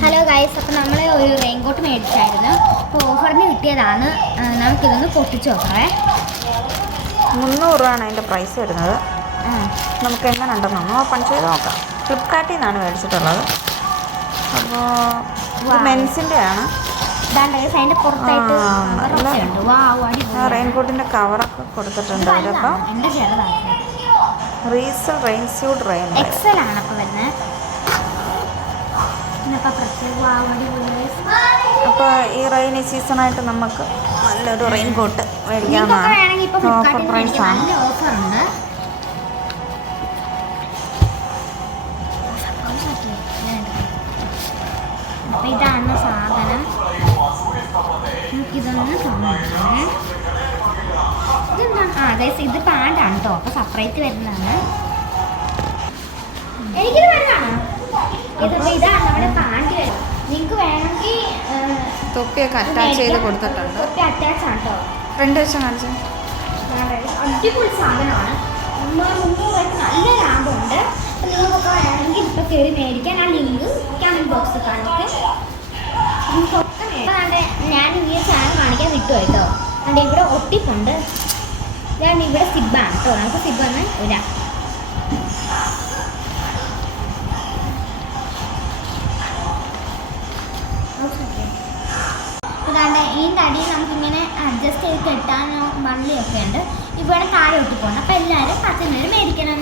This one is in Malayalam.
ഹലോ ഗൈസ്, അപ്പോൾ നമ്മൾ ഒരു റെയിൻകോട്ട് മേടിച്ചായിരുന്നു. അപ്പോൾ ഓഫറിന് കിട്ടിയതാണ്. നമുക്കിതൊന്ന് പൊട്ടിച്ച് നോക്കാവേ. 300 രൂപയാണ് അതിൻ്റെ പ്രൈസ് വരുന്നത്. നമുക്ക് എങ്ങനെ ഉണ്ടെന്നൊന്ന് ഓപ്പൺ ചെയ്ത് നോക്കാം. ഫ്ലിപ്കാർട്ടിൽ നിന്നാണ് മേടിച്ചിട്ടുള്ളത്. അപ്പോൾ മെൻസിൻ്റെ ആണ്. അതിൻ്റെ പുറത്തായിട്ട് റെയിൻകോട്ടിൻ്റെ കവറൊക്കെ കൊടുത്തിട്ടുണ്ട്. ഇതിപ്പം റീസൽ റെയിൻ സ്യൂട്ട് റെയിൻ എക്സൽ ആണ് അപ്പോൾ വരുന്നത്. അപ്പോൾ ഈ റെയിനി സീസണായിട്ട് നമുക്ക് നല്ലൊരു റെയിൻ കോട്ട് മേടിക്കാവുന്നതാണ്. ഓഫർ പ്രൈസാണ്. അപ്പോൾ ഇതാണ് സാധനം. നമുക്കിതൊന്ന് കാണാം. ഗൈസ്, ഇത് പാൻ്റാണ് കേട്ടോ. അപ്പോൾ സെപ്പറേറ്റ് വരുന്നതാണ്. എനിക്കിത് വരുന്നതാണോ? ഇതാണ് നമ്മുടെ പാൻറ് വരും. നിങ്ങൾക്ക് വേണമെങ്കിൽ തൊപ്പിയൊക്കെ അറ്റാച്ച് ചെയ്ത് കൊടുത്തിട്ടുണ്ട്. തൊപ്പി അറ്റാച്ച് ആണ് കേട്ടോ. ഫ്രണ്ട് വെച്ച് കാണിച്ചു. അടിപൊളി സാധനമാണ്. 300 രൂപയ്ക്ക് നല്ല ലാഭമുണ്ട്. അപ്പം നിങ്ങൾക്കൊക്കെ വേണമെങ്കിൽ ഇപ്പോൾ കയറി മേടിക്കാൻ ആ ലിങ്ക് കമൻറ്റ് ബോക്സിൽ കാണിക്കും. നിങ്ങൾക്കൊക്കെ ഞാൻ ഈ സാധനം കാണിക്കാൻ വിട്ടുപോയി കേട്ടോ. അതുകൊണ്ട് ഇവിടെ ഒട്ടിപ്പുണ്ട്. ഞാൻ ഇവിടെ സിബാണ് കേട്ടോ. നമുക്ക് സിബ് ഒന്ന് ഇടാം. അതാണ്ട് ഇതിൻ്റെ അടിയിൽ നമുക്കിങ്ങനെ അഡ്ജസ്റ്റ് ചെയ്ത് കെട്ടാനോ വള്ളിയൊക്കെ ഉണ്ട്. ഇവിടെ താഴെ ഒട്ടിപ്പോണ്ട്. അപ്പോൾ എല്ലാവരും 10 മേടിക്കണം.